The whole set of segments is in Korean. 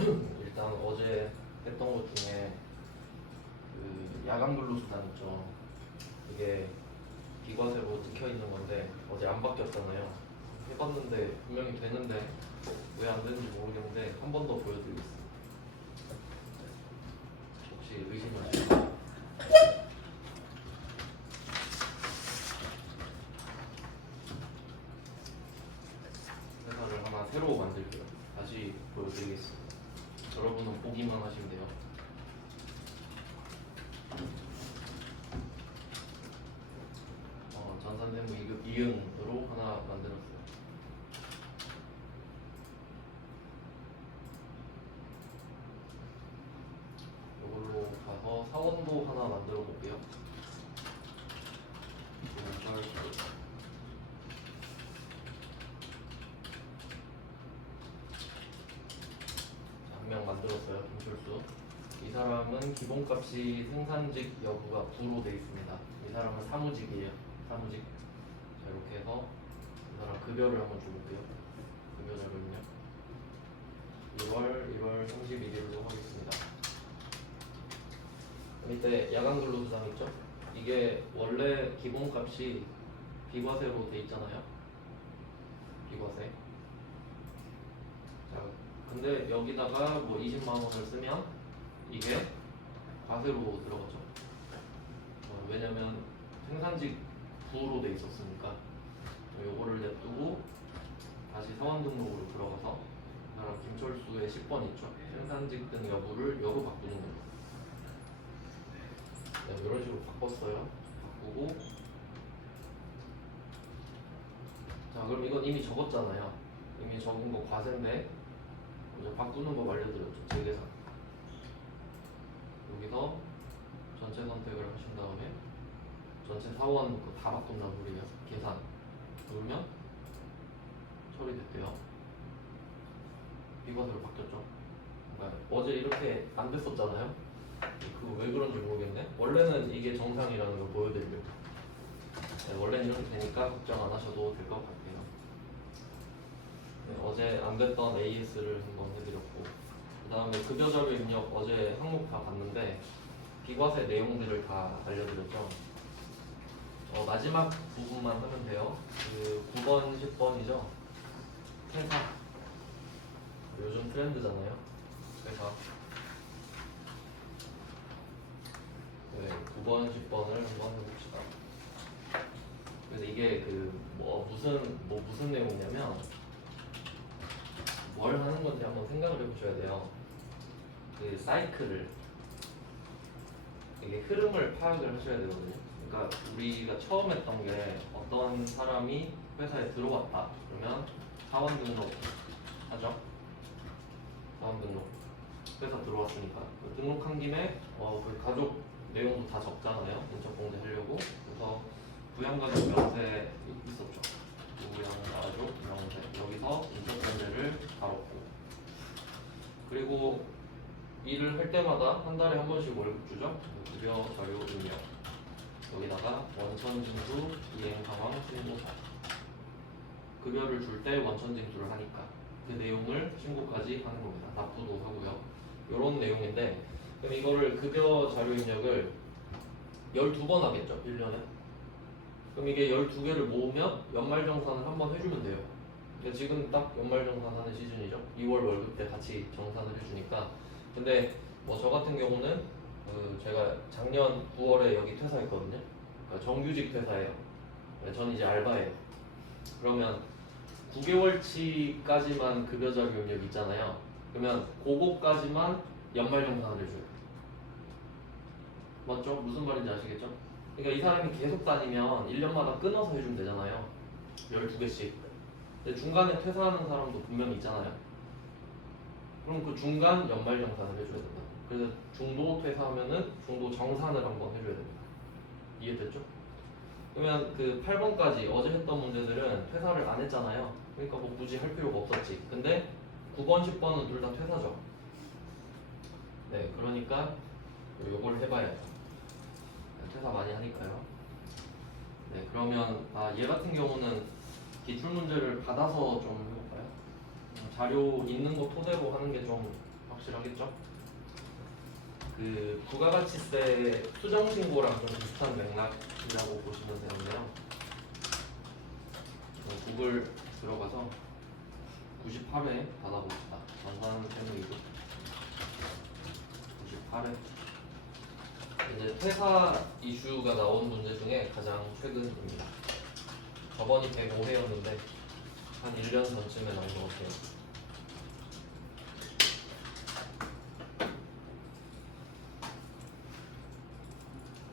일단 어제 했던 것 중에 그 야간 근로수당 있죠. 이게 비과세로 찍혀 있는 건데 어제 안 바뀌었잖아요. 해봤는데 분명히 되는데 왜 안 되는지 모르겠는데 한 번 더 보여드리겠습니다. 혹시 의심하시나요? 회사를 하나 새로 만들게요. 다시 보여드리겠습니다. 여러분은 보기만 하시면 돼요. 전산대문 이응으로 하나 만들었어요. 이걸로 가서 사원도 하나 만들어 볼게요. 한 명 만들었어요. 김철수. 이 사람은 기본값이 생산직 여부가 부로 돼 있습니다. 이 사람은 사무직이에요. 사무직. 자, 이렇게 해서 이 사람 급여를 한번 줘볼게요. 급여 자료는요. 1월 31일로 하겠습니다. 밑에 야간 근로수당 있죠? 이게 원래 기본값이 비과세로 돼 있잖아요. 비과세. 자, 근데 여기다가 뭐 20만 원을 쓰면 이게 과세로 들어가죠. 왜냐면 생산직 부로 돼 있었으니까 요거를 냅두고 다시 사원 등록으로 들어가서 그 사람 김철수의 10번 있죠. 생산직 등 여부를 여로 바꾸는 거예요. 네, 이런 식으로 바꿨어요. 바꾸고 자, 그럼 이건 이미 적었잖아요. 이미 적은 거 과세인데 이제 바꾸는 법 알려드렸죠. 재계산. 여기서 전체 선택을 하신 다음에 전체 사원 다 바꾼단 소리예요. 계산 누르면 처리됐대요. 비과세로 바뀌었죠. 그러니까 어제 이렇게 안 됐었잖아요. 그거 왜 그런지 모르겠네. 원래는 이게 정상이라는 걸 보여드리려고. 네, 원래는 이렇게 되니까 걱정 안 하셔도 될 것 같아요. 네, 어제 안 됐던 AS를 한번 해드렸고, 그 다음에 급여자료 입력 어제 항목 다 봤는데 비과세 내용들을 다 알려드렸죠. 마지막 부분만 하면 돼요. 그 9번, 10번이죠. 회사. 요즘 트렌드잖아요. 회사. 네, 9번, 10번을 한번 해봅시다. 그래서 이게 무슨 내용이냐면 뭘 하는 건지 한번 생각을 해보셔야 돼요. 그 사이클을 이게 흐름을 파악을 하셔야 되거든요. 그러니까 우리가 처음 했던 게 어떤 사람이 회사에 들어왔다 그러면 사원 등록 하죠. 사원 등록. 회사 들어왔으니까 등록한 김에 그 가족 내용도 다 적잖아요. 인적공제 하려고. 그래서 부양가족 명세 있었죠. 부양가족 명세. 여기서 인적공제를 다뤘고. 그리고 일을 할 때마다 한 달에 한 번씩 월급 주죠. 급여 자료 입력. 여기다가 원천 징수 이행 상황 신고서. 급여를 줄 때 원천 징수를 하니까 그 내용을 신고까지 하는 겁니다. 납부도 하고요. 이런 내용인데 그럼 이거를 급여 자료 입력을 12번 하겠죠. 1년에. 그럼 이게 12개를 모으면 연말정산을 한번 해주면 돼요. 근데 지금 딱 연말정산하는 시즌이죠. 2월 월급 때 같이 정산을 해주니까. 근데 뭐 저 같은 경우는 제가 작년 9월에 여기 퇴사했거든요. 그러니까 정규직 퇴사예요. 저는 이제 알바예요. 그러면 9개월치까지만 급여자료 입력 있잖아요. 그러면 그거까지만 연말정산을 해줘요. 맞죠? 무슨 말인지 아시겠죠? 그러니까 이 사람이 계속 다니면 1년마다 끊어서 해주면 되잖아요. 12개씩. 근데 중간에 퇴사하는 사람도 분명히 있잖아요. 그럼 그 중간 연말정산을 해줘야 된다. 그래서 중도 퇴사하면은 중도 정산을 한번 해줘야 됩니다. 이해됐죠? 그러면 그 8번까지 어제 했던 문제들은 퇴사를 안 했잖아요. 그러니까 뭐 굳이 할 필요가 없었지. 근데 9번, 10번은 둘 다 퇴사죠. 네, 그러니까 요걸 해봐야죠. 퇴사 많이 하니까요. 네, 그러면 얘 같은 경우는 기출 문제를 받아서 좀 해볼까요? 자료 있는 거 토대로 하는 게 좀 확실하겠죠? 그 부가가치세 수정신고랑 좀 비슷한 맥락이라고 보시면 되는데요. 구글 들어가서 98회 받아봅시다. 전산 패밀리도 98회. 이제 퇴사 이슈가 나온 문제 중에 가장 최근입니다. 저번이 105회였는데 한 1년 전쯤에 나온 것 같아요.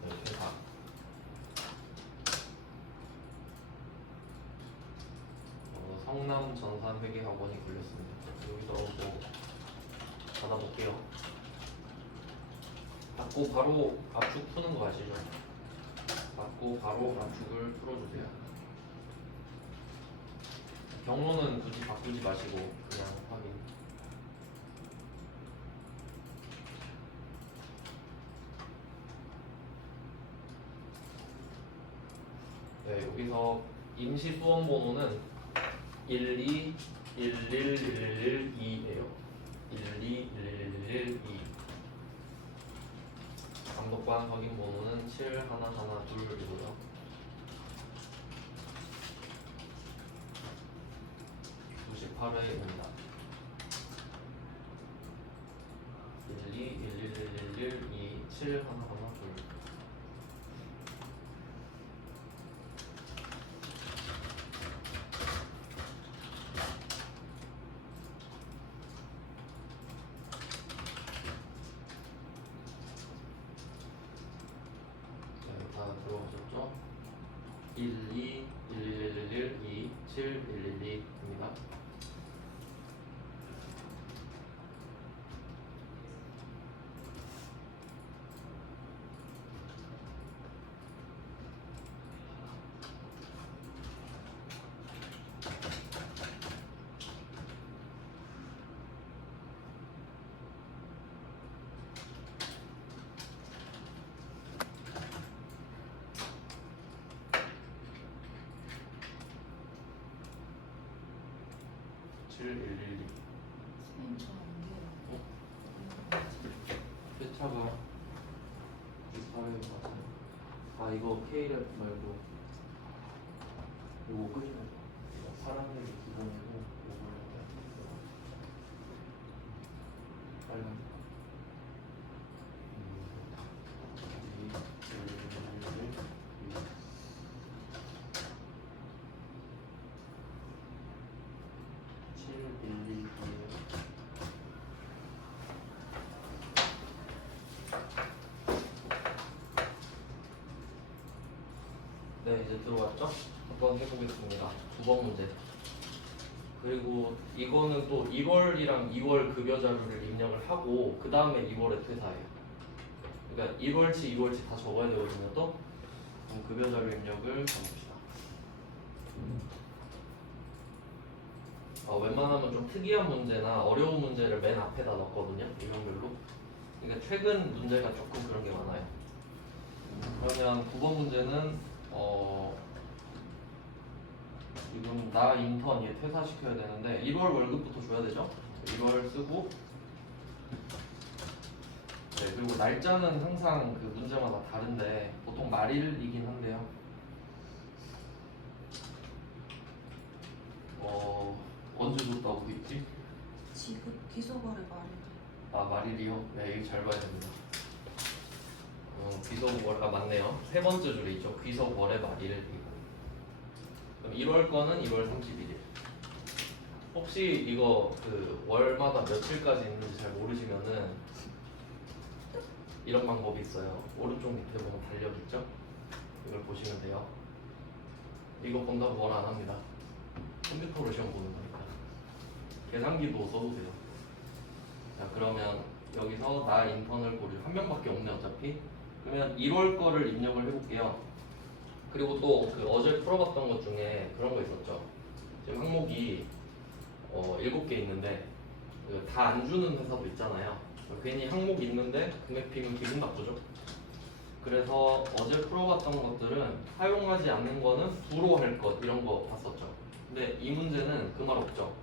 네, 퇴사. 성남 전산회계학원이 걸렸습니다. 여기서 뭐 받아볼게요. 받고 바로 압축 푸는 거 아시죠? 받고 바로 압축을 풀어주세요. 경로는 굳이 바꾸지 마시고 그냥 확인. 네, 여기서 임시 수험 번호는 1211112예요. 1211112. 감독관 확인 번호는 7112이고요. (98회입니다) 1211112 7112. 다 들어오셨죠? 1211112 7112입니다. 선생님 저 회차가 98회 같아요. 아 이거 K랩 말고 이거 끝이네. 사람들이 기본이고 이걸 빨간 네, 이제 들어왔죠? 한번 해보겠습니다. 두 번 문제. 그리고 이거는 또 1월이랑 2월 급여 자료를 입력을 하고 그 다음에 2월에 퇴사해요. 그러니까 1월치, 2월치 다 적어야 되거든요. 또 그럼 급여 자료 입력을 해봅시다. 웬만하면 좀 특이한 문제나 어려운 문제를 맨 앞에다 넣었거든요. 유형별로. 그러니까 최근 문제가 조금 그런 게 많아요. 그러면 9번 문제는 지금 나 인턴 얘 퇴사시켜야 되는데 1월 월급부터 줘야 되죠? 1월 쓰고 네, 그리고 날짜는 항상 그 문제마다 다른데 보통 말일이긴 한데요. 언제 줬다고 돼 있지? 지급 기소거래 말일. 말일이요? 네, 이거 잘 봐야 됩니다. 귀속월가 맞네요. 세 번째 줄에 있죠. 귀속월의 말일이고. 그럼 1월 거는 1월 31일. 혹시 이거 그 월마다 며칠까지 있는지 잘 모르시면은 이런 방법이 있어요. 오른쪽 밑에 보면 달력 있죠? 이걸 보시면 돼요. 이거 본다고 뭘 안 합니다. 컴퓨터로 시험 보는 거니까. 계산기도 써도 돼요. 자, 그러면 여기서 나 인턴을 고르 한 명밖에 없네 어차피. 그러면 1월 거를 입력을 해볼게요. 그리고 또 그 어제 풀어봤던 것 중에 그런 거 있었죠. 지금 항목이 7개 있는데 다 안 주는 회사도 있잖아요. 괜히 항목 있는데 금액 비면 기분 나쁘죠. 그래서 어제 풀어봤던 것들은 사용하지 않는 거는 부로 할 것 이런 거 봤었죠. 근데 이 문제는 그 말 없죠.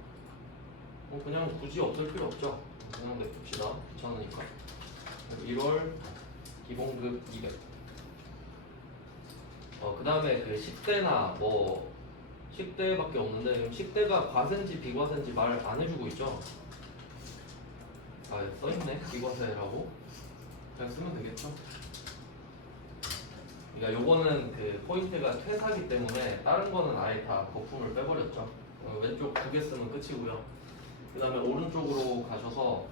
그냥 굳이 없을 필요 없죠. 그냥 냅둡시다. 귀찮으니까. 1월 기본급 200. 그 다음에 그 10대나 뭐 10대밖에 없는데 지금 10대가 과세인지 비과세인지 말 안 해주고 있죠. 아 써있네 비과세라고. 그냥 쓰면 되겠죠. 그러니까 요거는 그 포인트가 퇴사기 때문에 다른 거는 아예 다 거품을 빼버렸죠. 왼쪽 2개 쓰면 끝이고요. 그 다음에 오른쪽으로 가셔서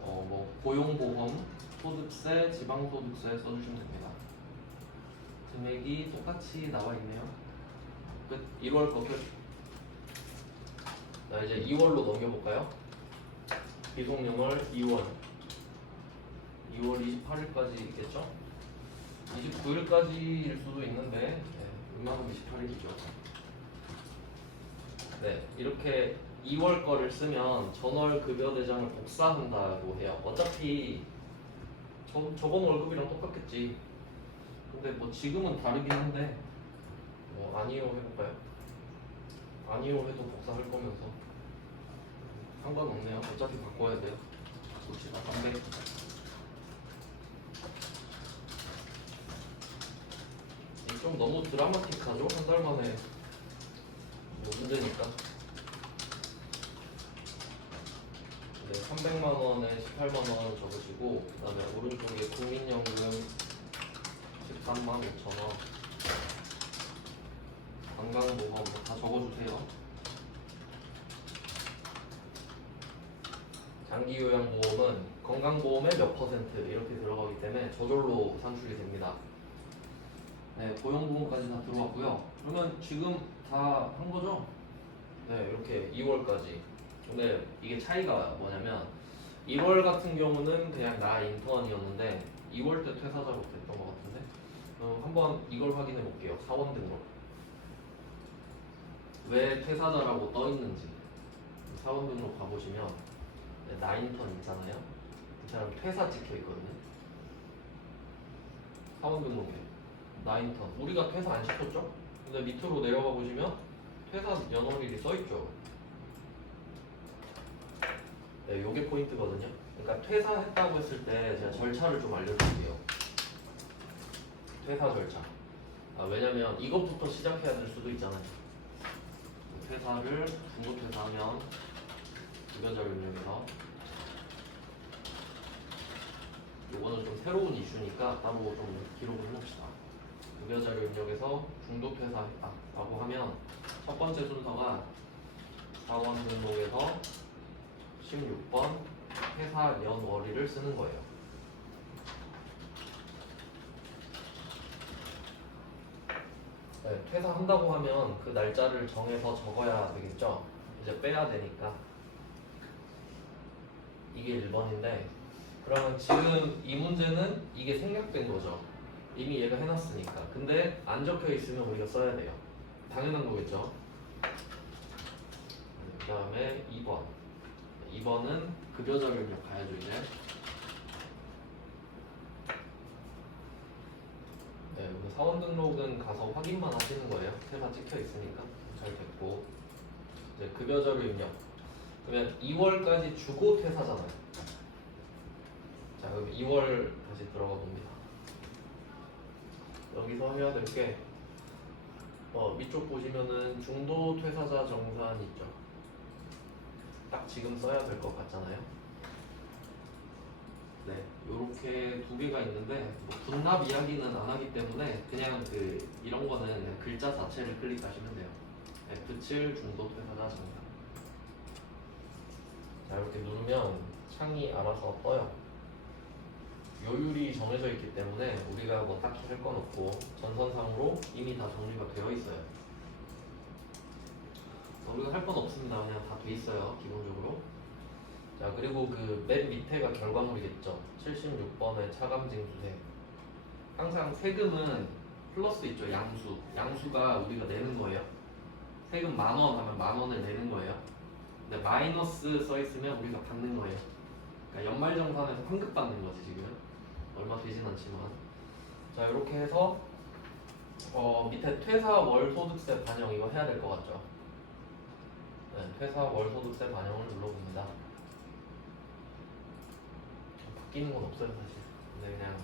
뭐 고용보험, 소득세, 지방소득세 써주시면 됩니다. 금액이 똑같이 나와 있네요. 끝. 1월 거 끝. 자 이제 2월로 넘겨볼까요? 비속령월 2월 28일까지 있겠죠? 29일까지일 수도 있는데 웬만하면 28일이죠. 네, 이렇게 2월 거를 쓰면 전월 급여 대장을 복사한다고 해요. 어차피 저번 월급이랑 똑같겠지. 근데 뭐 지금은 다르긴 한데 뭐 아니요 해볼까요? 아니요 해도 복사할 거면서 상관없네요. 어차피 바꿔야 돼요. 봅시다. 300. 좀 너무 드라마틱하죠? 한 달 만에 뭐 문제니까. 네, 300만 원에 18만 원 적으시고 그 다음에 오른쪽에 국민연금 13만 5천 원, 건강보험 다 적어주세요. 장기요양보험은 건강보험의 몇 퍼센트 이렇게 들어가기 때문에 저절로 산출이 됩니다. 네, 고용보험까지 다 들어왔고요. 그러면 지금 다 한 거죠? 네, 이렇게 2월까지. 근데 이게 차이가 뭐냐면 1월 같은 경우는 그냥 나 인턴이었는데 2월 때 퇴사자로 됐던 것 같은데 한번 이걸 확인해 볼게요. 사원 등록 왜 퇴사자라고 떠 있는지 사원 등록 가보시면 나 인턴 있잖아요. 그 사람 퇴사 찍혀 있거든요. 사원 등록에 나 인턴 우리가 퇴사 안 시켰죠? 근데 밑으로 내려가 보시면 퇴사 연월일이 써 있죠. 네, 요게 포인트거든요. 그러니까 퇴사했다고 했을 때 제가 절차를 좀 알려드릴게요. 퇴사 절차. 왜냐면 이것부터 시작해야 될 수도 있잖아요. 퇴사를 중도퇴사하면 급여자료 입력에서 요거는 좀 새로운 이슈니까 따로 좀 기록을 해봅시다. 급여자료 입력에서 중도퇴사했다 라고 하면 첫 번째 순서가 사원 등록에서 16번 퇴사 연월일을 쓰는 거예요. 네, 퇴사한다고 하면 그 날짜를 정해서 적어야 되겠죠. 이제 빼야 되니까 이게 1번인데 그러면 지금 이 문제는 이게 생략된 거죠. 이미 얘가 해놨으니까. 근데 안 적혀 있으면 우리가 써야 돼요. 당연한 거겠죠. 그 다음에 2번 2번은 급여자료 입력 가야죠. 이제 네, 사원 등록은 가서 확인만 하시는 거예요. 퇴사 찍혀 있으니까 잘 됐고 이제 급여자료 입력. 그러면 2월까지 주고 퇴사잖아요. 자, 그럼 2월 다시 들어가 봅니다. 여기서 해야 될 게 위쪽 보시면은 중도 퇴사자 정산 있죠. 딱 지금 써야 될 것 같잖아요. 네, 요렇게 두 개가 있는데 뭐 분납 이야기는 안 하기 때문에 그냥 이런 거는 그냥 글자 자체를 클릭하시면 돼요. F7 중도 퇴사자 정산. 자, 이렇게 누르면 창이 알아서 떠요. 요율이 정해져 있기 때문에 우리가 뭐 딱히 할 건 없고 전선상으로 이미 다 정리가 되어 있어요. 우리가 할 건 없습니다. 그냥 다 돼 있어요. 기본적으로. 자, 그리고 그 맨 밑에가 결과물이겠죠. 76번의 차감징수세. 항상 세금은 플러스 있죠. 양수가 우리가 내는 거예요. 세금 10,000원 하면 10,000원을 내는 거예요. 근데 마이너스 써 있으면 우리가 받는 거예요. 그러니까 연말정산에서 환급 받는 거지 지금. 얼마 되진 않지만. 자, 이렇게 해서 밑에 퇴사 월 소득세 반영 이거 해야 될 것 같죠. 네, 퇴사 월소득세 반영을 눌러봅니다. 바뀌는 건 없어요 사실. 근데 그냥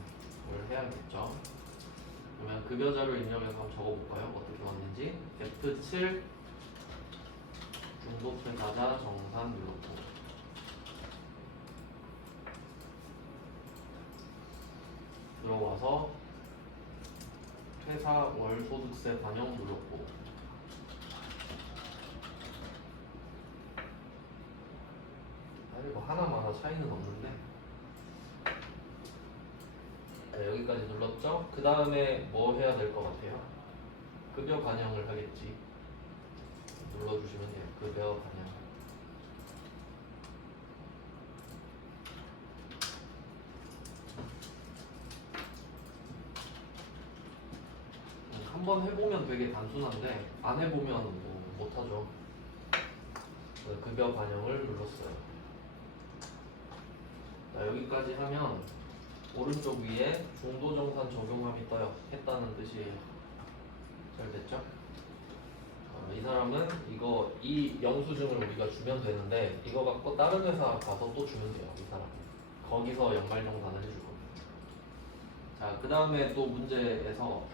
뭘 해야겠죠. 그러면 급여자료 입력해서 한번 적어볼까요? 어떻게 왔는지. F7 중도 퇴사자 정산 눌렀고, 들어와서 퇴사 월소득세 반영 눌렀고, 사실 뭐 하나마다 차이는 없는데, 네, 여기까지 눌렀죠? 그 다음에 뭐 해야 될 것 같아요? 급여 반영을 하겠지. 눌러주시면 돼요. 급여 반영. 한번 해보면 되게 단순한데 안 해보면 뭐 못하죠. 급여 반영을 눌렀어요. 자, 여기까지 하면 오른쪽 위에 중도정산 적용함이 떠요. 했다는 뜻이에요. 잘 됐죠? 이 사람은 이 영수증을 우리가 주면 되는데 이거 갖고 다른 회사 가서 또 주면 돼요. 이 사람 거기서 연말정산을 해줄 겁니다. 자, 그 다음에 또 문제에서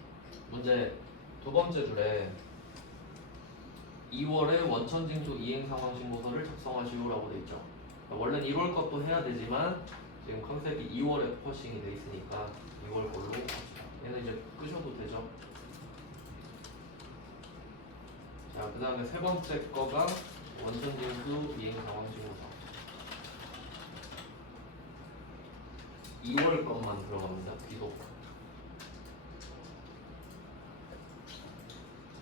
문제 두 번째 줄에 2월에 원천징수 이행상황신고서를 작성하시오라고 돼 있죠. 원래는 1월 것도 해야 되지만 지금 컨셉이 2월에 퍼싱이 돼 있으니까 2월 걸로 합시다. 얘는 이제 끄셔도 되죠. 자, 그 다음에 세 번째 거가 원천징수 이행상황신고서 2월 것만 들어갑니다. 귀속.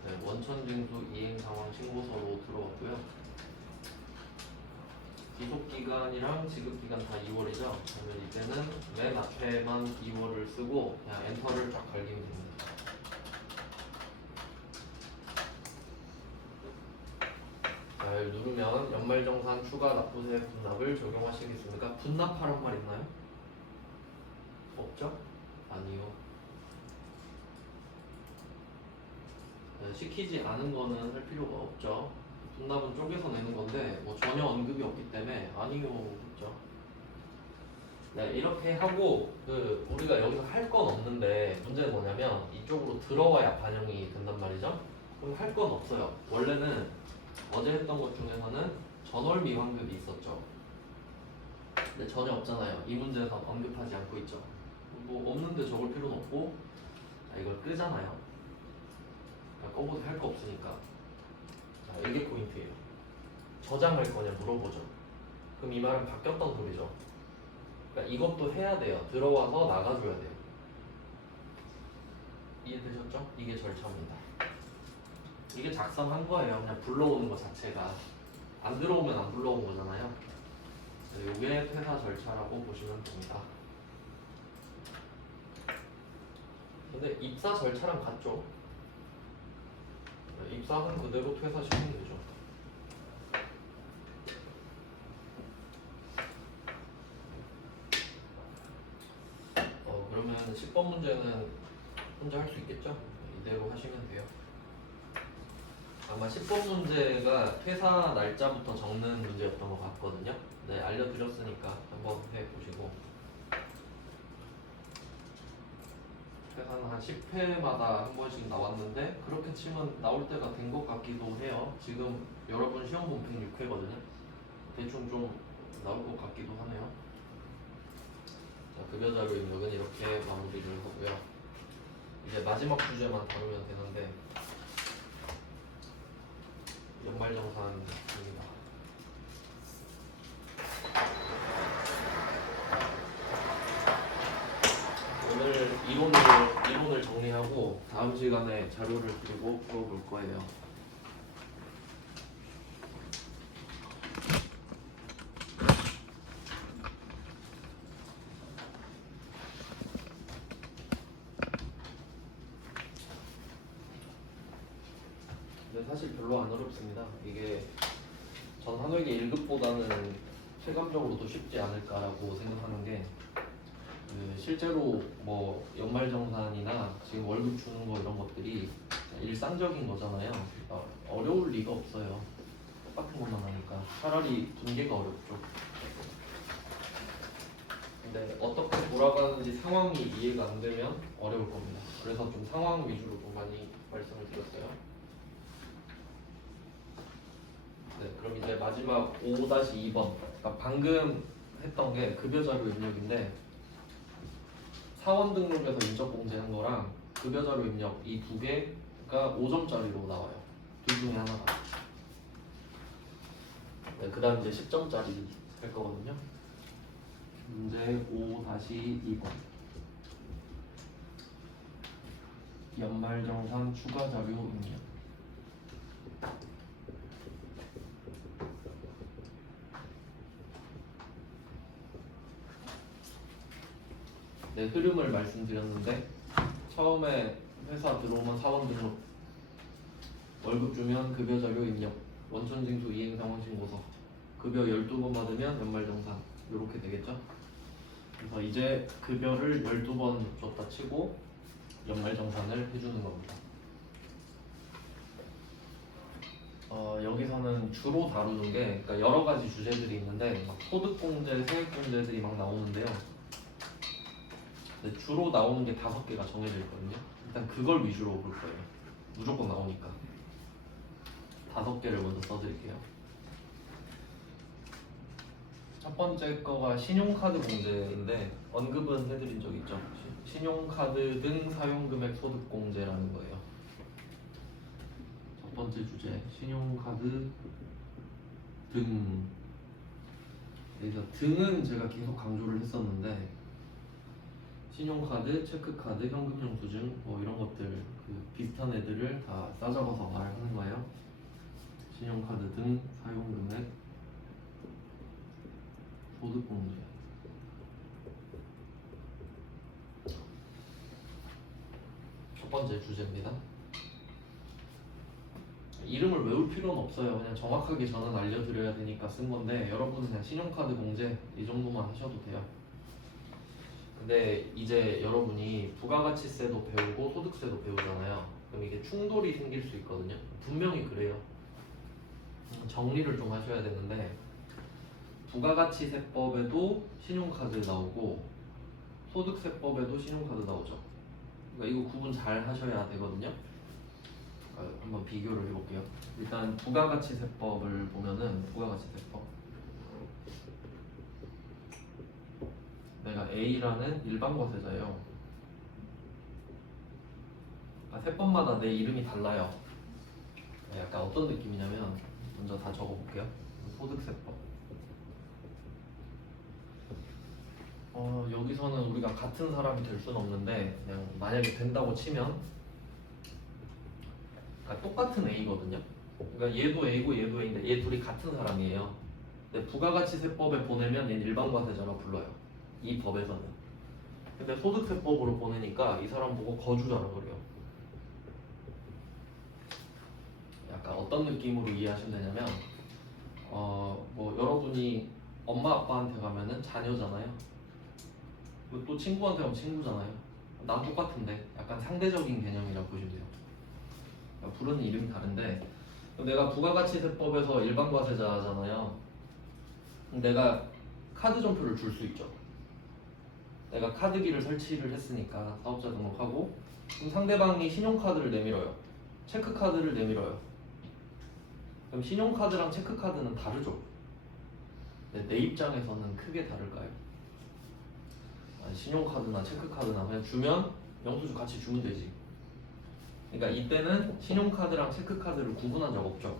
네, 원천징수 이행상황신고서로 들어왔고요. 귀속기간이랑 지급기간 다 2월이죠. 그러면 이제는 맨 앞에만 2월을 쓰고 그냥 엔터를 쫙 갈기면 됩니다. 잘 누르면 연말정산 추가 납부세 분납을 적용하시겠습니까? 분납하란 말 있나요? 없죠? 아니요. 네, 시키지 않은 거는 할 필요가 없죠. 분납은 쪼개서 내는 건데 뭐 전혀 언급이 없기 때문에 아니요 그죠. 네, 이렇게 하고 우리가 여기서 할 건 없는데 문제는 뭐냐면 이쪽으로 들어와야 반영이 된단 말이죠. 그럼 할 건 없어요. 원래는 어제 했던 것 중에서는 전월미 환급이 있었죠. 근데 전혀 없잖아요. 이 문제에서 언급하지 않고 있죠. 뭐 없는데 적을 필요는 없고, 자, 이걸 끄잖아요. 그러니까 꺼보도 할 거 없으니까. 자, 이게 포인트예요. 저장할 거냐 물어보죠. 그럼 이 말은 바뀌었던 소리죠. 그러니까 이것도 해야 돼요. 들어와서 나가줘야 돼요. 이해되셨죠? 이게 절차입니다. 이게 작성한 거예요. 그냥 불러오는 거 자체가. 안 들어오면 안 불러온 거잖아요. 이게 퇴사 절차라고 보시면 됩니다. 근데 입사 절차랑 같죠? 입사는 그대로 퇴사시키면 되죠. 그러면 10번 문제는 혼자 할 수 있겠죠? 이대로 하시면 돼요. 아마 10번 문제가 퇴사 날짜부터 적는 문제였던 것 같거든요. 네, 알려드렸으니까 한번 해보시고. 퇴사는 한 10회마다 한 번씩 나왔는데 그렇게 치면 나올 때가 된 것 같기도 해요. 지금 여러분 시험 본 106회거든요. 대충 좀 나올 것 같기도 하네요. 자, 급여자료 입력은 이렇게 마무리를 하고요. 이제 마지막 주제만 다루면 되는데 연말정산입니다. 오늘 이론을 정리하고 다음 시간에 자료를 드리고 풀어볼 거예요. 근데 사실 별로 안 어렵습니다. 이게 전 한월계 1급보다는 체감적으로도 쉽지 않을까라고 생각하는 게 실제로 뭐 연말정산이나 지금 월급 주는 거 이런 것들이 일상적인 거잖아요. 어려울 리가 없어요. 똑같은 것만 하니까 차라리 분계가 어렵죠. 근데 어떻게 돌아가는지 상황이 이해가 안 되면 어려울 겁니다. 그래서 좀 상황 위주로 좀 많이 말씀을 드렸어요. 네, 그럼 이제 마지막 5-2번. 그러니까 방금 했던 게 급여자료 입력인데 사원 등록에서 인적 공제한 거랑 급여자료 입력 이 두 개가 5점짜리로 나와요. 둘 중에 하나가. 네, 그 다음 이제 10점짜리 할 거거든요. 문제 5-2번. 연말정산 추가 자료 입력. 네, 흐름을 말씀드렸는데 처음에 회사 들어오면 사원 등록, 월급 주면 급여 자료 입력, 원천징수 이행 상황 신고서, 급여 12번 받으면 연말정산 이렇게 되겠죠. 그래서 이제 급여를 12번 줬다 치고 연말정산을 해주는 겁니다. 여기서는 주로 다루는 게 그러니까 여러 가지 주제들이 있는데 막 소득공제, 세액공제들이 막 나오는데요. 근데 주로 나오는 게 5개가 정해져 있거든요. 일단 그걸 위주로 볼 거예요. 무조건 나오니까 5개를 먼저 써드릴게요. 첫 번째 거가 신용카드 공제인데 언급은 해드린 적 있죠. 신용카드 등 사용금액 소득공제라는 거예요. 첫 번째 주제 신용카드 등. 그래서 등은 제가 계속 강조를 했었는데 신용카드, 체크카드, 현금영수증 뭐 이런 것들 그 비슷한 애들을 다 싸잡아서 말하는 거예요. 신용카드 등 사용금액 소득공제. 첫 번째 주제입니다. 이름을 외울 필요는 없어요. 그냥 정확하게 저는 알려드려야 되니까 쓴 건데 여러분은 그냥 신용카드 공제 이 정도만 하셔도 돼요. 근데 이제 여러분이 부가가치세도 배우고 소득세도 배우잖아요. 그럼 이게 충돌이 생길 수 있거든요. 분명히 그래요. 정리를 좀 하셔야 되는데 부가가치세법에도 신용카드 나오고 소득세법에도 신용카드 나오죠. 그러니까 이거 구분 잘 하셔야 되거든요. 한번 비교를 해볼게요. 일단 부가가치세법을 보면은 부가가치세법 내가 A라는 일반과세자예요. 그러니까 세법마다 내 이름이 달라요. 약간 어떤 느낌이냐면 먼저 다 적어볼게요. 소득세법. 여기서는 우리가 같은 사람이 될 수는 없는데 그냥 만약에 된다고 치면 그러니까 똑같은 A거든요. 그러니까 얘도 A고 얘도 A인데 얘 둘이 같은 사람이에요. 근데 부가가치세법에 보내면 얘는 일반과세자라 불러요. 이 법에서는. 근데 소득세법으로 보내니까 이 사람 보고 거주자라 그래요. 약간 어떤 느낌으로 이해하시면 되냐면 뭐 여러분이 엄마 아빠한테 가면은 자녀잖아요. 그리고 또 친구한테 가면 친구잖아요. 난 똑같은데 약간 상대적인 개념이라고 보시면 돼요. 그러니까 부르는 이름이 다른데 내가 부가가치세법에서 일반과세자잖아요. 내가 카드 점표를 줄 수 있죠. 내가 카드기를 설치를 했으니까 사업자 등록하고 그럼 상대방이 신용카드를 내밀어요. 체크카드를 내밀어요. 그럼 신용카드랑 체크카드는 다르죠. 내 입장에서는 크게 다를까요? 신용카드나 체크카드나 그냥 주면 영수증 같이 주면 되지. 그러니까 이때는 신용카드랑 체크카드를 구분한 적 없죠.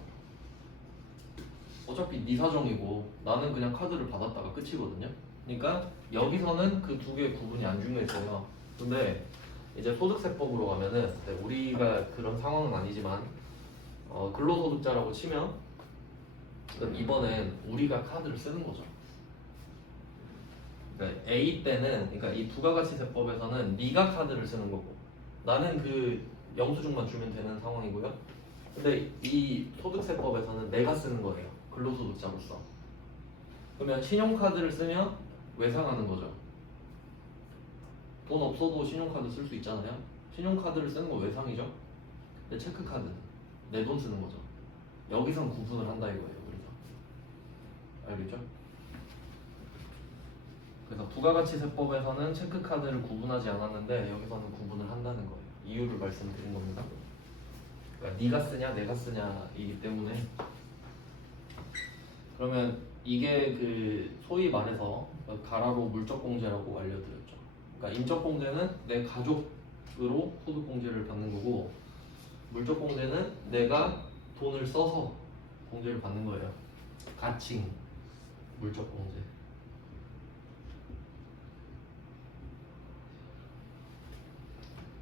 어차피 네 사정이고 나는 그냥 카드를 받았다가 끝이거든요. 그러니까 여기서는 그 두 개의 구분이 안 중요했어요. 근데 이제 소득세법으로 가면은 우리가 그런 상황은 아니지만 근로소득자라고 치면 그럼 이번엔 우리가 카드를 쓰는 거죠. 그러니까 A 때는 그러니까 이 부가가치세법에서는 네가 카드를 쓰는 거고 나는 그 영수증만 주면 되는 상황이고요. 근데 이 소득세법에서는 내가 쓰는 거예요. 근로소득자로서. 그러면 신용카드를 쓰면 외상하는 거죠. 돈 없어도 신용카드 쓸 수 있잖아요. 신용카드를 쓰는 건 외상이죠. 근데 체크카드는 내 돈 쓰는 거죠. 여기선 구분을 한다 이거예요. 알겠죠? 그래서 부가가치세법에서는 체크카드를 구분하지 않았는데 여기서는 구분을 한다는 거예요. 이유를 말씀드린 겁니다. 그러니까 네가 쓰냐 내가 쓰냐이기 때문에. 그러면 이게 그 소위 말해서 가라로 물적공제라고 알려드렸죠. 그러니까 인적공제는 내 가족으로 소득공제를 받는 거고, 물적공제는 내가 돈을 써서 공제를 받는 거예요. 가칭 물적공제.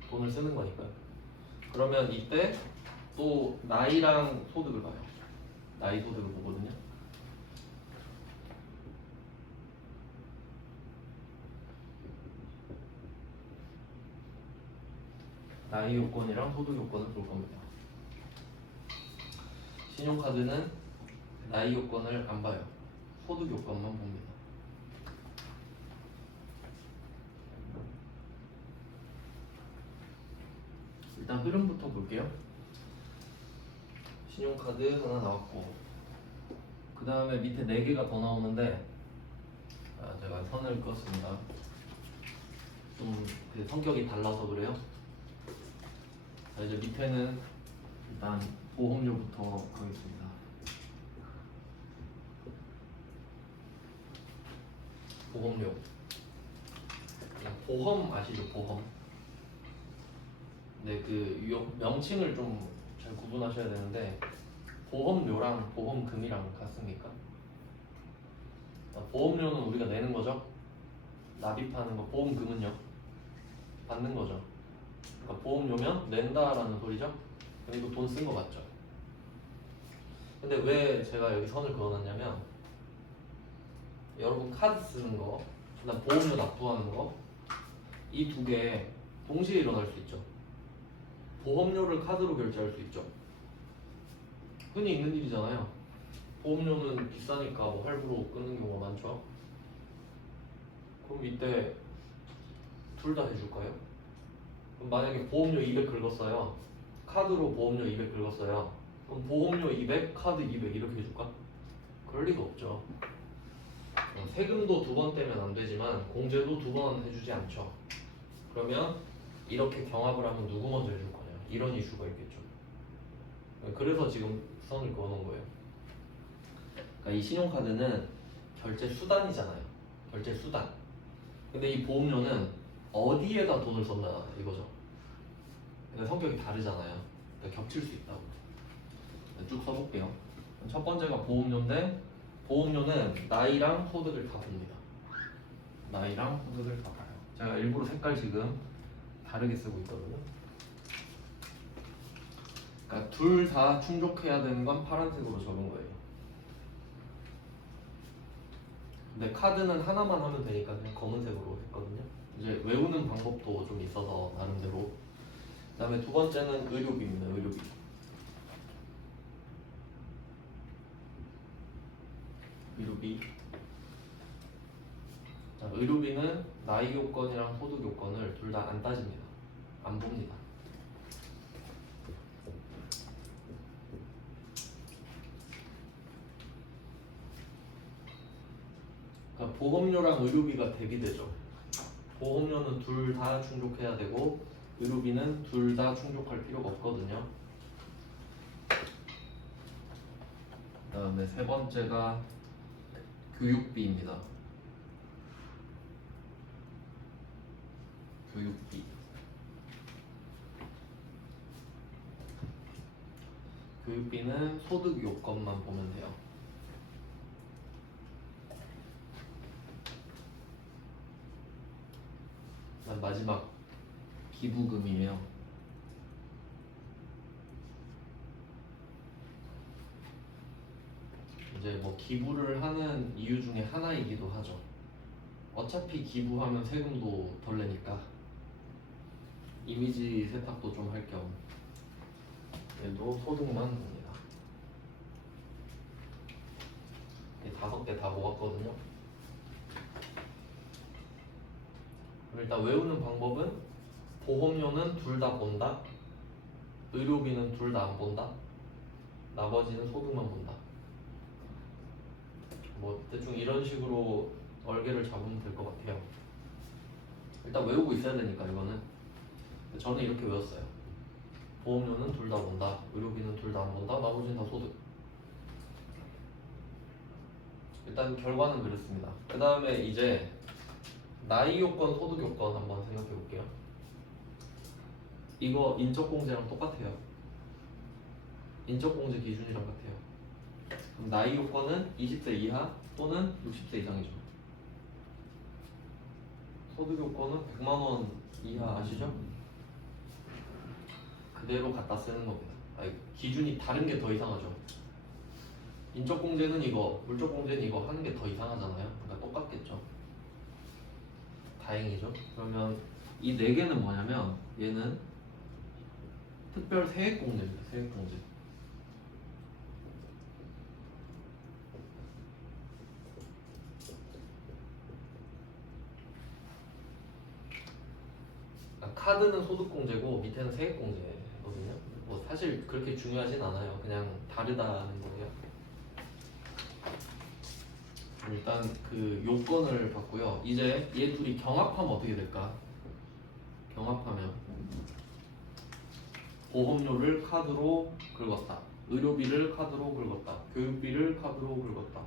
돈을 쓰는 거니까요. 그러면 이때 또 나이랑 소득을 봐요. 나이 소득을 보거든요. 나이 요건이랑 소득 요건을 볼 겁니다. 신용카드는 나이 요건을 안 봐요. 소득 요건만 봅니다. 일단 흐름부터 볼게요. 신용카드 하나 나왔고, 그 다음에 밑에 4개가 더 나오는데, 제가 선을 그었습니다. 좀 그 성격이 달라서 그래요. 자, 이제 밑에는 일단 보험료부터 가겠습니다. 보험료. 그냥 보험 아시죠? 보험. 근데 그 명칭을 좀 잘 구분하셔야 되는데, 보험료랑 보험금이랑 같습니까? 보험료는 우리가 내는 거죠. 납입하는 거. 보험금은요, 받는 거죠. 그러니까 보험료면 낸다라는 소리죠. 그럼 이거 돈 쓴 거 맞죠? 근데 왜 제가 여기 선을 그어놨냐면, 여러분 카드 쓰는 거, 그다음 보험료 납부하는 거, 이 두 개 동시에 일어날 수 있죠. 보험료를 카드로 결제할 수 있죠. 흔히 있는 일이잖아요. 보험료는 비싸니까 뭐 할부로 끊는 경우가 많죠. 그럼 이때 둘 다 해줄까요? 그럼 만약에 보험료 200 긁었어요. 카드로 보험료 200 긁었어요. 그럼 보험료 200, 카드 200 이렇게 해줄까? 그럴 리가 없죠. 세금도 2번 떼면 안 되지만 공제도 2번 해주지 않죠. 그러면 이렇게 경합을 하면 누구 먼저 해줄 거냐, 이런 이슈가 있겠죠. 그래서 지금 선을 그어놓은 거예요. 그러니까 이 신용카드는 결제 수단이잖아요. 결제 수단. 근데 이 보험료는 어디에다 돈을 썼나 이거죠. 근데 성격이 다르잖아요. 그러니까 겹칠 수 있다고. 쭉 써볼게요. 첫 번째가 보험료인데, 보험료는 나이랑 소득을 다 봅니다. 나이랑 소득을 다 봐요. 제가 일부러 색깔 지금 다르게 쓰고 있거든요. 그러니까 둘 다 충족해야 되는 건 파란색으로 적은 거예요. 근데 카드는 하나만 하면 되니까 그냥 검은색으로 했거든요. 이제 외우는 방법도 좀 있어서 나름대로. 그 다음에 두 번째는 의료비입니다. 의료비. 의료비. 자, 의료비는 나이 요건이랑 소득 요건을 둘 다 안 따집니다. 안 봅니다. 그러니까 보험료랑 의료비가 대비되죠. 보험료는 둘 다 충족해야 되고, 의료비는 둘 다 충족할 필요가 없거든요. 그 다음에 세 번째가 교육비입니다. 교육비. 교육비는 소득 요건만 보면 돼요. 그다음 마지막 기부금이에요. 이제 뭐 기부를 하는 이유 중에 하나이기도 하죠. 어차피 기부하면 세금도 덜 내니까 이미지 세탁도 좀 할 겸 얘도 소득만 봅니다. 5개 다 모았거든요. 그럼 일단 외우는 방법은, 보험료는 둘 다 본다, 의료비는 둘 다 안 본다, 나머지는 소득만 본다. 뭐 대충 이런 식으로 얼개를 잡으면 될 것 같아요. 일단 외우고 있어야 되니까 이거는. 저는 이렇게 외웠어요. 보험료는 둘 다 본다, 의료비는 둘 다 안 본다, 나머지는 다 소득. 일단 결과는 그렇습니다. 그 다음에 이제 나이 요건, 소득 요건 한번 생각해 볼게요. 이거 인적공제랑 똑같아요. 인적공제 기준이랑 같아요. 그럼 나이 요건은 20세 이하 또는 60세 이상이죠. 소득 요건은 100만 원 이하 아시죠? 그대로 갖다 쓰는 겁니다. 아니, 기준이 다른 게 더 이상하죠. 인적공제는 이거, 물적공제는 이거 하는 게 더 이상하잖아요. 그러니까 똑같겠죠. 다행이죠. 그러면 이 네 개는 뭐냐면 얘는 특별 세액공제입니다. 세액공제. 그러니까 카드는 소득공제고 밑에는 세액공제거든요. 뭐 사실 그렇게 중요하진 않아요. 그냥 다르다는 거예요. 일단 그 요건을 봤고요. 이제 얘 둘이 경합하면 어떻게 될까? 경합하면 보험료를 카드로 긁었다, 의료비를 카드로 긁었다, 교육비를 카드로 긁었다,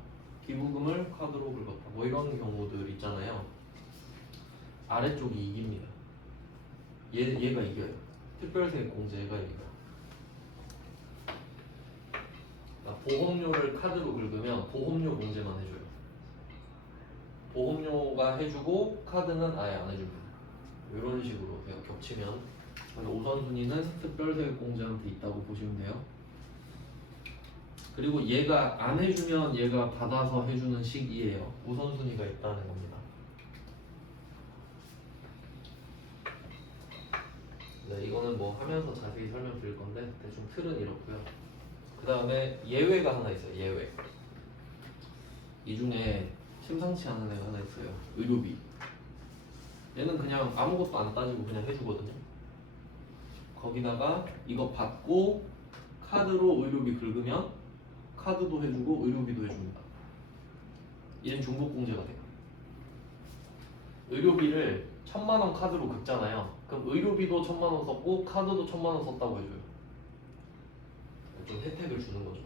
기부금을 카드로 긁었다, 뭐 이런 경우들 있잖아요. 아래쪽이 이깁니다. 얘가 이겨요. 특별세액공제가 이겨요. 그러니까 보험료를 카드로 긁으면 보험료 공제만 해줘요. 보험료가 해주고 카드는 아예 안 해줍니다. 이런 식으로 돼요. 겹치면. 우선순위는 특별세액공제한테 있다고 보시면 돼요. 그리고 얘가 안 해주면 얘가 받아서 해주는 식이에요. 우선순위가 있다는 겁니다. 네, 이거는 뭐 하면서 자세히 설명드릴 건데 대충 틀은 이렇고요. 그 다음에 예외가 하나 있어요. 예외. 이 중에 심상치 않은 애가 하나 있어요. 의료비. 얘는 그냥 아무것도 안 따지고 그냥 해주거든요. 거기다가 이거 받고 카드로 의료비 긁으면 카드도 해주고 의료비도 해줍니다. 얘는 중복공제가 돼요. 의료비를 1000만 원 카드로 긁잖아요. 그럼 의료비도 1000만 원 썼고 카드도 1000만 원 썼다고 해줘요. 좀 혜택을 주는 거죠.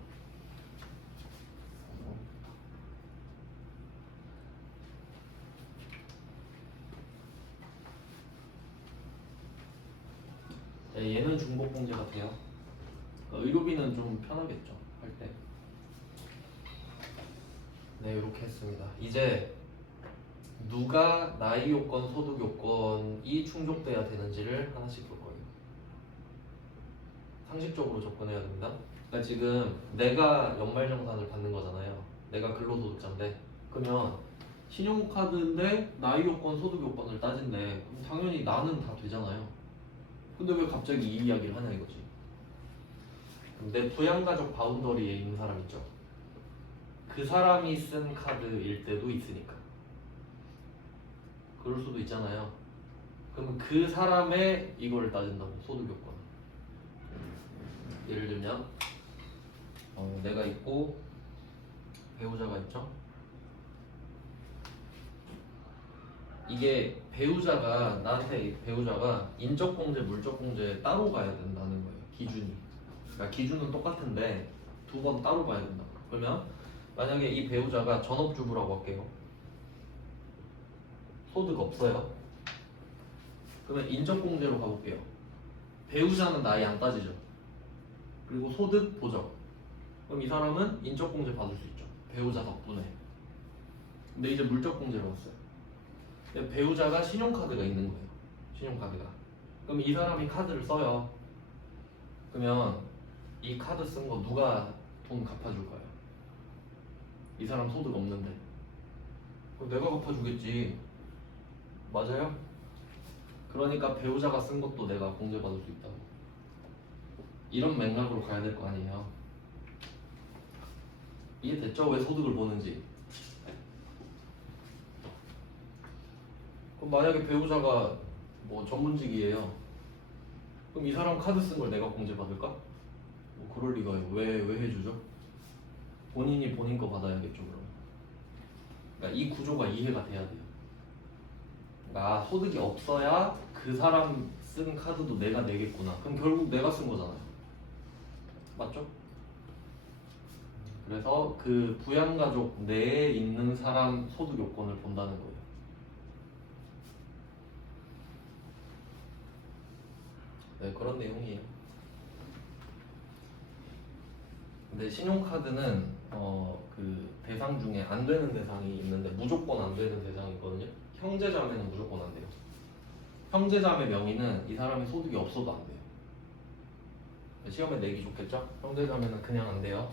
네, 얘는 중복공제가 돼요. 그러니까 의료비는 좀 편하겠죠, 할 때. 네, 이렇게 했습니다. 이제 누가 나이 요건, 소득 요건이 충족돼야 되는지를 하나씩 볼 거예요. 상식적으로 접근해야 됩니다. 그러니까 지금 내가 연말정산을 받는 거잖아요. 내가 근로소득자인데, 그러면 신용카드인데 나이 요건, 소득 요건을 따진대. 그럼 당연히 나는 다 되잖아요. 근데 왜 갑자기 이 이야기를 하냐 이거지. 내 부양가족 바운더리에 있는 사람 있죠. 그 사람이 쓴 카드일 때도 있으니까. 그럴 수도 있잖아요. 그러면 그 사람의 이거를 따진다고, 소득 요건. 예를 들면 내가 있고 배우자가 있죠. 이게 배우자가 나한테 배우자가 인적공제, 물적공제 따로 가야 된다는 거예요. 기준이. 그러니까 기준은 똑같은데 두 번 따로 봐야 된다. 그러면 만약에 이 배우자가 전업주부라고 할게요. 소득 없어요. 그러면 인적공제로 가볼게요. 배우자는 나이 안 따지죠. 그리고 소득 보정. 그럼 이 사람은 인적공제 받을 수 있죠. 배우자 덕분에. 근데 이제 물적공제로 왔어요. 배우자가 신용카드가 있는 거예요. 신용카드가. 그럼 이 사람이 카드를 써요. 그러면 이 카드 쓴 거 누가 돈 갚아줄 거예요? 이 사람 소득 없는데. 그럼 내가 갚아주겠지. 맞아요? 그러니까 배우자가 쓴 것도 내가 공제받을 수 있다고. 이런 맥락으로 가야 될 거 아니에요. 이해됐죠? 왜 소득을 보는지. 그럼 만약에 배우자가 뭐 전문직이에요. 그럼 이 사람 카드 쓴 걸 내가 공제받을까? 뭐 그럴 리가요. 왜 해주죠? 본인이 본인 거 받아야겠죠, 그럼. 그러니까 이 구조가 이해가 돼야 돼요. 그러니까 소득이 없어야 그 사람 쓴 카드도 내가 내겠구나. 그럼 결국 내가 쓴 거잖아요. 맞죠? 그래서 그 부양가족 내에 있는 사람 소득 요건을 본다는 거예요. 네, 그런 내용이에요. 근데 신용카드는 그 대상 중에 안 되는 대상이 있는데 무조건 안 되는 대상이 있거든요. 형제자매는 무조건 안 돼요. 형제자매 명의는 이 사람이 소득이 없어도 안 돼요. 시험에 내기 좋겠죠? 형제자매는 그냥 안 돼요.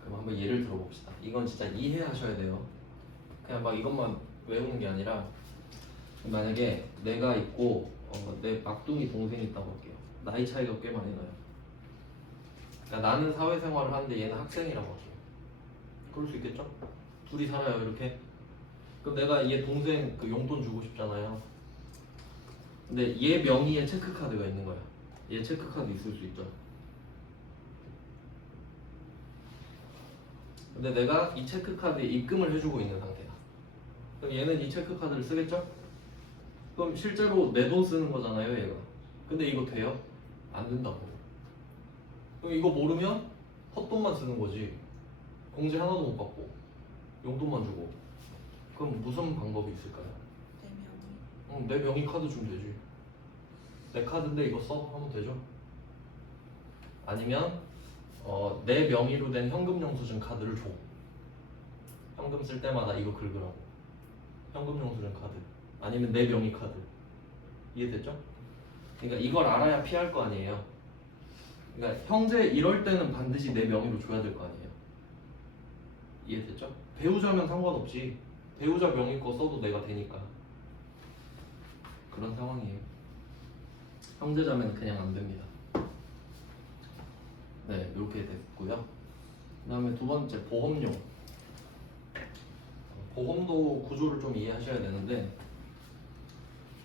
그럼 한번 예를 들어봅시다. 이건 진짜 이해하셔야 돼요. 그냥 막 이것만 외우는 게 아니라 만약에 내가 있고 내 막둥이 동생이 있다고 할게요. 나이 차이가 꽤 많이 나요. 그러니까 나는 사회생활을 하는데 얘는 학생이라고 할게요. 그럴 수 있겠죠? 둘이 살아요 이렇게. 그럼 내가 얘 동생 그 용돈 주고 싶잖아요. 근데 얘 명의의 체크카드가 있는 거야. 얘 체크카드 있을 수 있죠. 근데 내가 이 체크카드에 입금을 해주고 있는 상태야. 그럼 얘는 이 체크카드를 쓰겠죠? 그럼 실제로 내 돈 쓰는 거잖아요 얘가. 근데 이거 돼요? 안 된다고. 그럼 이거 모르면 헛돈만 쓰는 거지. 공제 하나도 못 받고 용돈만 주고. 그럼 무슨 방법이 있을까요? 내 명의. 내 명의 카드 주면 되지. 내 카드인데 이거 써? 하면 되죠. 아니면 내 명의로 된 현금 영수증 카드를 줘. 현금 쓸 때마다 이거 긁으라고. 현금 영수증 카드. 아니면 내 명의 카드. 이해됐죠? 그러니까 이걸 알아야 피할 거 아니에요. 그러니까 형제 이럴 때는 반드시 내 명의로 줘야 될 거 아니에요. 이해됐죠? 배우자면 상관없지. 배우자 명의 거 써도 내가 되니까. 그런 상황이에요. 형제자매는 그냥 안 됩니다. 네, 이렇게 됐고요. 그 다음에 두 번째, 보험료. 보험도 구조를 좀 이해하셔야 되는데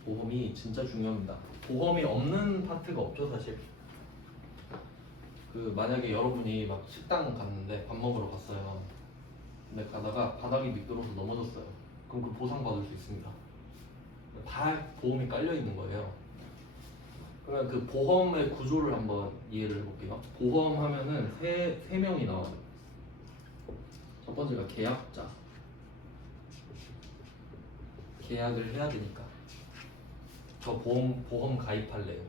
보험이 진짜 중요합니다. 보험이 없는 파트가 없죠 사실. 그 만약에 여러분이 막 식당 갔는데 밥 먹으러 갔어요. 근데 가다가 바닥이 미끄러워서 넘어졌어요. 그럼 그 보상 받을 수 있습니다. 다 보험이 깔려 있는 거예요. 그러면 그 보험의 구조를 한번 이해를 해볼게요. 보험 하면은 세 명이 나와요. 첫 번째가 계약자. 계약을 해야 되니까. 저 보험 가입할래요.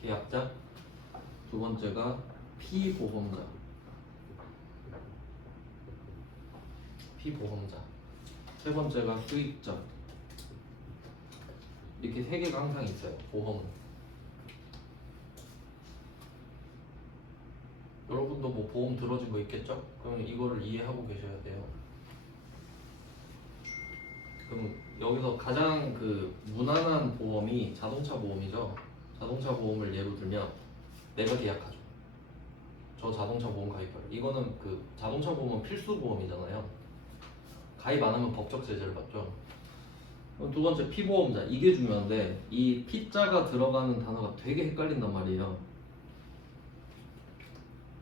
계약자. 두 번째가 피보험자. 피보험자. 세 번째가 수익자. 이렇게 세 개가 항상 있어요. 보험은. 여러분도 뭐 보험 들어진 거 있겠죠? 그럼 이거를 이해하고 계셔야 돼요. 그럼 여기서 가장 그 무난한 보험이 자동차 보험이죠. 자동차 보험을 예로 들면 내가 계약하죠. 저 자동차 보험 가입하래. 이거는 그 자동차 보험은 필수 보험이잖아요. 가입 안 하면 법적 제재를 받죠. 그럼 두 번째 피보험자. 이게 중요한데 이 피자가 들어가는 단어가 되게 헷갈린단 말이에요.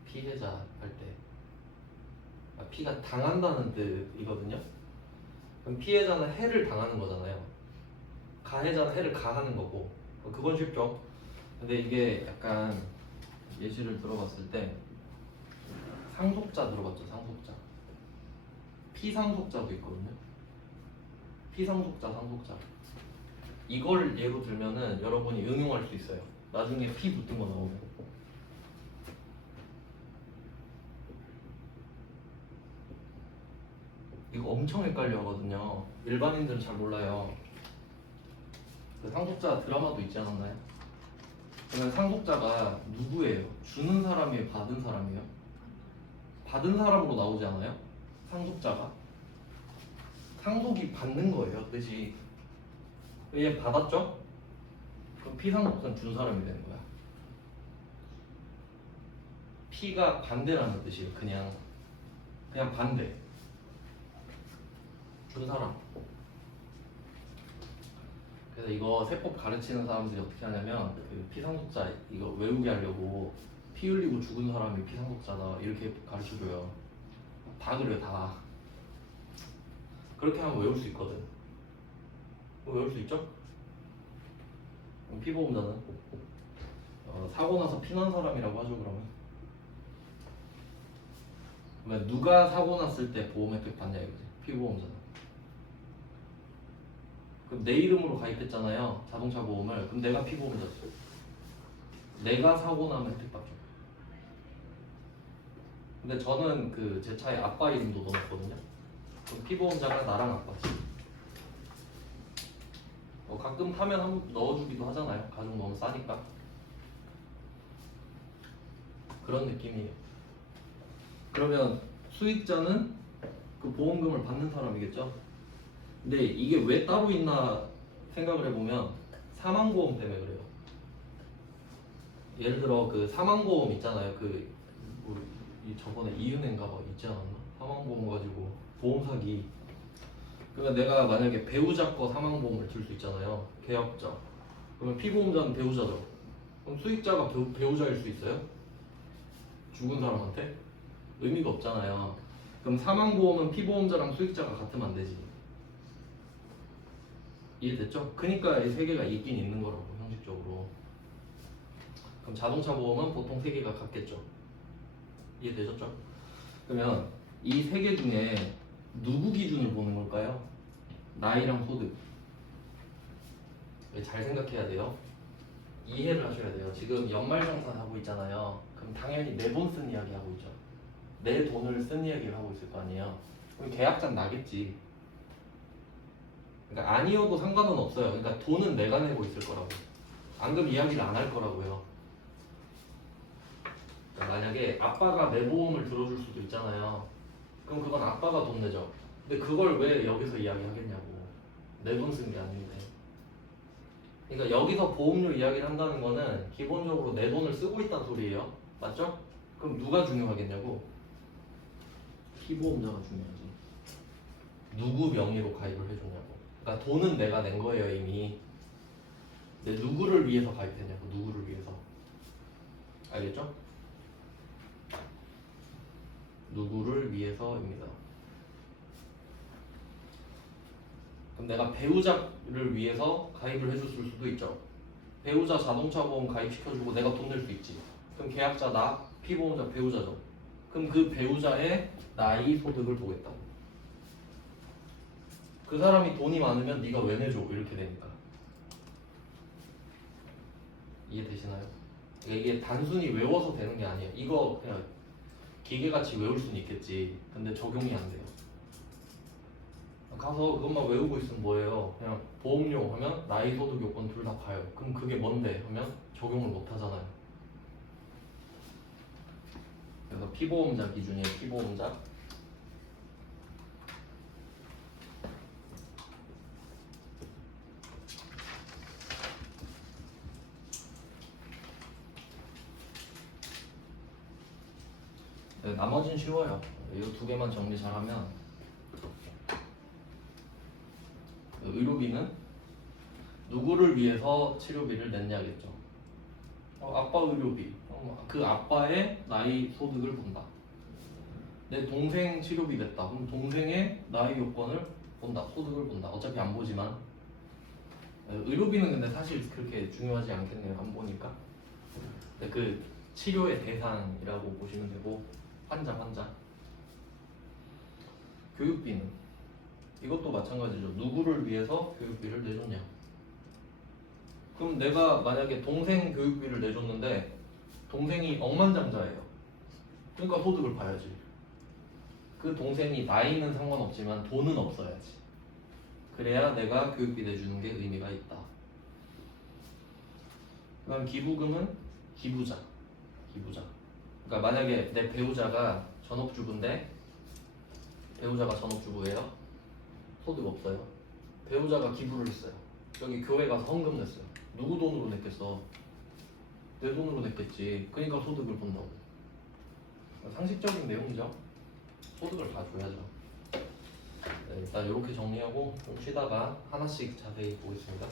피해자 할 때 피가 당한다는 뜻이거든요. 그럼 피해자는 해를 당하는 거잖아요. 가해자는 해를 가하는 거고. 그건 쉽죠. 근데 이게 약간 예시를 들어봤을 때 상속자 들어봤죠. 상속자. 피상속자도 있거든요. 피상속자, 상속자. 이걸 예로 들면은 여러분이 응용할 수 있어요. 나중에 피 붙은 거 나오면. 이거 엄청 헷갈려 하거든요. 일반인들은 잘 몰라요. 그 상속자 드라마도 있지 않았나요? 그러면 상속자가 누구예요? 주는 사람이에요? 받은 사람이에요? 받은 사람으로 나오지 않아요? 상속자가? 상속이 받는 거예요, 뜻이. 얘 받았죠? 그럼 피상속자는 준 사람이 되는 거야. 피가 반대라는 뜻이에요. 그냥 반대. 준 사람. 그래서 이거 세법 가르치는 사람들이 어떻게 하냐면 그 피상속자 이거 외우게 하려고 피 흘리고 죽은 사람이 피상속자다 이렇게 가르쳐줘요. 다 그래요 다. 그렇게 하면 외울 수 있거든. 외울 수 있죠? 그럼 피보험자는 사고 나서 피난 사람이라고 하죠 그러면. 그러면 누가 사고 났을 때 보험 혜택 받냐 이거지 피보험자는. 그럼 내 이름으로 가입했잖아요 자동차 보험을. 그럼 내가 피보험자지. 내가 사고 나면 혜택 받죠. 근데 저는 그 제 차에 아빠 이름도 넣어놨거든요. 그럼 피보험자가 나랑 아빠지. 가끔 타면 한번 넣어주기도 하잖아요. 가족 너무 싸니까. 그런 느낌이에요. 그러면 수익자는 그 보험금을 받는 사람이겠죠. 근데 이게 왜 따로 있나 생각을 해보면 사망보험 때문에 그래요. 예를 들어 그 사망보험 있잖아요. 저번에 이은행가 봐 있지 않았나? 사망보험 가지고 보험 사기. 그러면 내가 만약에 배우자 거 사망보험을 들 수 있잖아요. 계약자. 그러면 피보험자는 배우자죠. 그럼 수익자가 배우자일 수 있어요? 죽은 사람한테? 의미가 없잖아요. 그럼 사망보험은 피보험자랑 수익자가 같으면 안 되지. 이해됐죠? 그러니까 이 세 개가 있긴 있는 거라고 형식적으로. 그럼 자동차 보험은 보통 세 개가 같겠죠. 이해되셨죠? 그러면 이 세 개 중에 누구 기준을 보는 걸까요? 나이랑 소득. 잘 생각해야 돼요. 이해를 하셔야 돼요. 지금 연말정산 하고 있잖아요. 그럼 당연히 내 돈 쓴 이야기 하고 있죠. 내 돈을 쓴 이야기를 하고 있을 거 아니에요. 그럼 계약자는 나겠지. 그러니까 아니어도 상관은 없어요. 그러니까 돈은 내가 내고 있을 거라고. 안 그럼 이야기를 안 할 거라고요. 그러니까 만약에 아빠가 내 보험을 들어줄 수도 있잖아요. 그럼 그건 아빠가 돈 내죠. 근데 그걸 왜 여기서 이야기하겠냐고. 내 돈 쓴 게 아닌데. 그러니까 여기서 보험료 이야기를 한다는 거는 기본적으로 내 돈을 쓰고 있다는 소리예요. 맞죠? 그럼 누가 중요하겠냐고? 피보험자가 중요하지. 누구 명의로 가입을 해주냐고. 그러니까 돈은 내가 낸 거예요 이미. 근데 누구를 위해서 가입했냐고. 누구를 위해서. 알겠죠? 누구를 위해서입니다. 그럼 내가 배우자를 위해서 가입을 해줬을 수도 있죠. 배우자 자동차 보험 가입시켜주고 내가 돈 낼 수 있지. 그럼 계약자 나, 피보험자 배우자죠. 그럼 그 배우자의 나이, 소득을 보겠다고. 그 사람이 돈이 많으면 네가 왜 내줘? 이렇게 되니까. 이해되시나요? 그러니까 이게 단순히 외워서 되는 게 아니에요. 이거 그냥 기계같이 외울 수는 있겠지. 근데 적용이 안 돼요. 가서 그것만 외우고 있으면 뭐예요? 그냥 보험료 하면 나이, 소득 요건 둘 다 가요. 그럼 그게 뭔데? 하면 적용을 못 하잖아요. 그래서 피보험자 기준이에요. 피보험자. 네, 나머지는 쉬워요. 이 두 개만 정리 잘하면. 의료비는 누구를 위해서 치료비를 냈냐겠죠. 아빠 의료비. 그 아빠의 나이, 소득을 본다. 내 동생 치료비 냈다. 그럼 동생의 나이 요건을 본다. 소득을 본다. 어차피 안 보지만. 의료비는 근데 사실 그렇게 중요하지 않겠네요. 안 보니까. 근데 그 치료의 대상이라고 보시면 되고, 환자. 교육비는 이것도 마찬가지죠. 누구를 위해서 교육비를 내줬냐. 그럼 내가 만약에 동생 교육비를 내줬는데 동생이 억만장자예요. 그러니까 소득을 봐야지. 그 동생이 나이는 상관없지만 돈은 없어야지. 그래야 내가 교육비 내주는 게 의미가 있다. 그 다음 기부금은 기부자. 그러니까 만약에 내 배우자가 전업주부인데 배우자가 전업주부예요. 소득 없어요. 배우자가 기부를 했어요. 여기 교회 가서 헌금 냈어요. 누구 돈으로 냈겠어? 내 돈으로 냈겠지. 그러니까 소득을 본다고. 상식적인 내용이죠. 소득을 봐줘야죠. 네, 일단 이렇게 정리하고 좀 쉬다가 하나씩 자세히 보겠습니다.